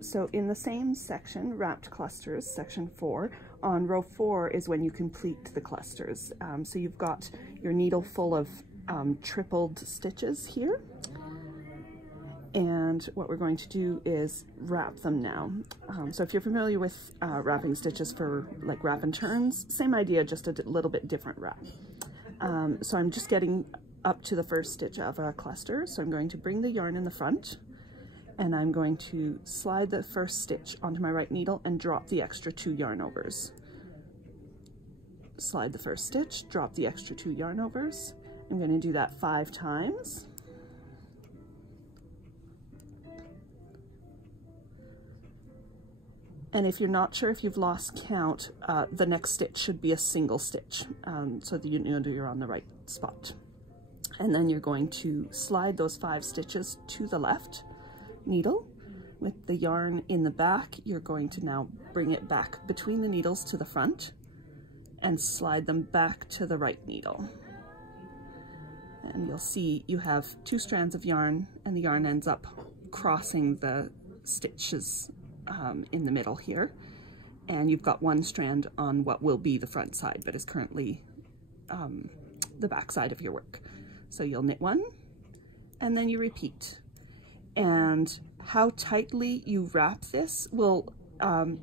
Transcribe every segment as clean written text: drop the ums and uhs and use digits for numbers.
So in the same section, wrapped clusters, section 4, on row 4 is when you complete the clusters. So you've got your needle full of tripled stitches here. And what we're going to do is wrap them now. So if you're familiar with wrapping stitches for like wrap and turns, same idea, just a little bit different wrap. So I'm just getting up to the first stitch of a cluster. So I'm going to bring the yarn in the front, and I'm going to slide the first stitch onto my right needle and drop the extra 2 yarn overs. Slide the first stitch, drop the extra 2 yarn overs. I'm going to do that 5 times. And if you're not sure if you've lost count, the next stitch should be a single stitch, so that you know you're on the right spot. And then you're going to slide those 5 stitches to the left needle. With the yarn in the back, you're going to now bring it back between the needles to the front and slide them back to the right needle. And you'll see you have 2 strands of yarn, and the yarn ends up crossing the stitches in the middle here, and you've got 1 strand on what will be the front side but is currently the back side of your work. So you'll knit 1 and then you repeat. And how tightly you wrap this will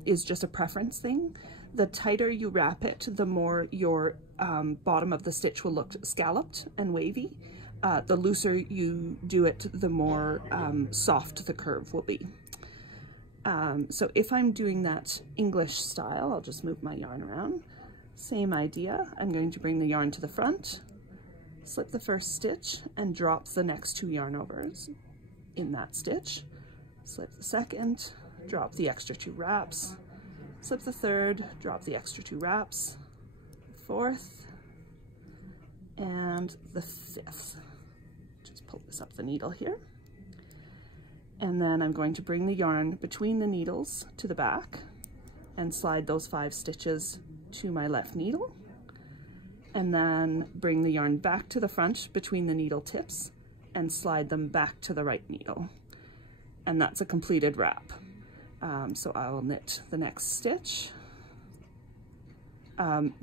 is just a preference thing. The tighter you wrap it, the more your bottom of the stitch will look scalloped and wavy. The looser you do it, the more soft the curve will be. So if I'm doing that English style, I'll just move my yarn around. Same idea. I'm going to bring the yarn to the front, slip the first stitch, and drop the next 2 yarn overs in that stitch. Slip the second, drop the extra 2 wraps, slip the third, drop the extra 2 wraps, fourth, and the 5th. Just pull this up the needle here. And then I'm going to bring the yarn between the needles to the back and slide those 5 stitches to my left needle, and then bring the yarn back to the front between the needle tips and slide them back to the right needle. And that's a completed wrap. So I will knit the next stitch,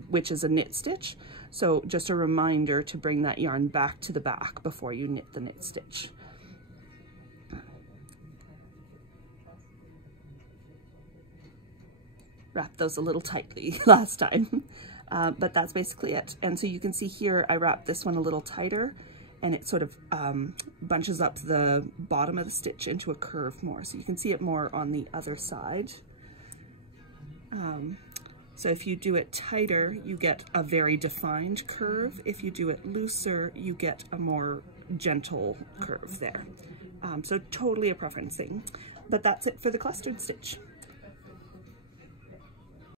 which is a knit stitch. So just a reminder to bring that yarn back to the back before you knit the knit stitch. Wrap those a little tightly last time, but that's basically it. And so you can see here, I wrapped this one a little tighter, and it sort of bunches up the bottom of the stitch into a curve more. So you can see it more on the other side. So if you do it tighter, you get a very defined curve. If you do it looser, you get a more gentle curve there. So totally a preference thing. But that's it for the clustered stitch.